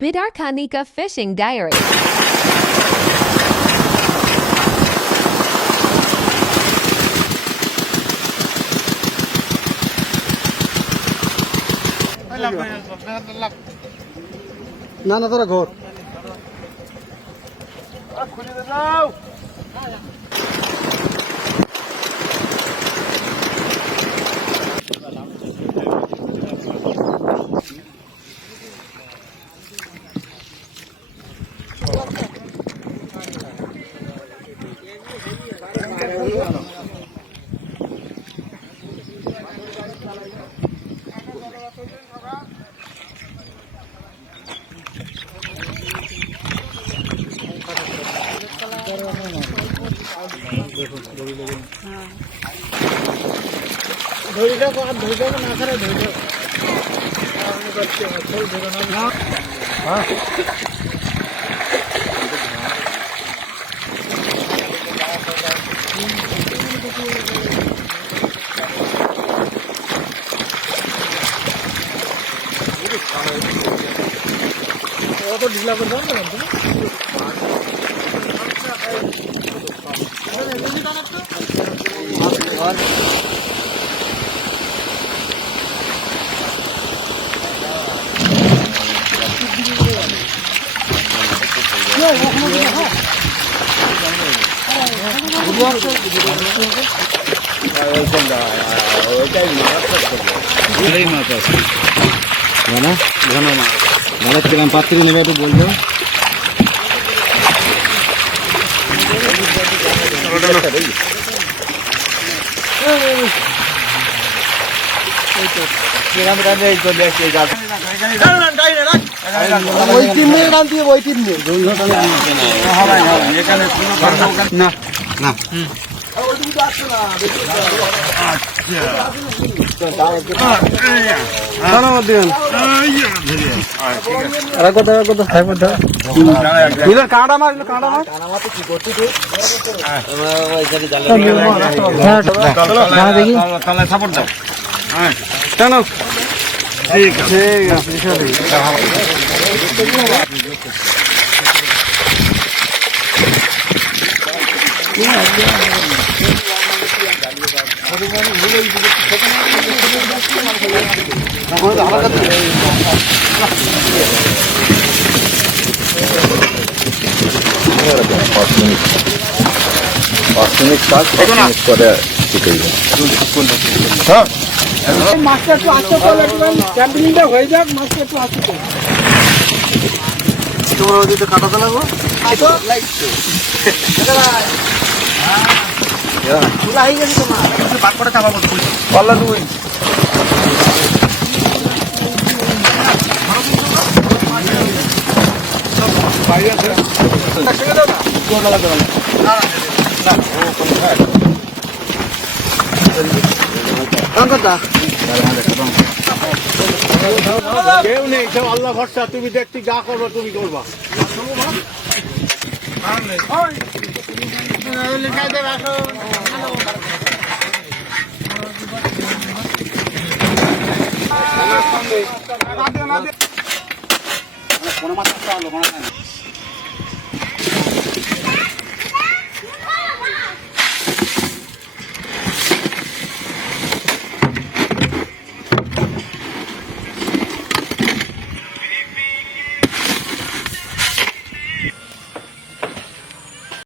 Bidar Fishing Diary. না না তোরা ঘর খুলে দাও ধরিটা আর ধরিটা না করে ধরিটা আমি করছি আসল ধরে না হ্যাঁ ও তো ঢিলা করে দাও না কিরম পাত্রী নেবে একটু বলবো না না কাঁটা মার সাপোর্ট দাও কেন ঠিক আছে মাছটা একটু আস্তে করে ক্যাম্পিংটা হয়ে যাক মাছটা একটু আস্তে করে তোমার ওদিকে কাটাতে লাগবো পাল্লা দুই কেউ নেই সব আল্লাহ ভরসা তুমি দেখতে যা করবো তুমি করবা কোনো মাছ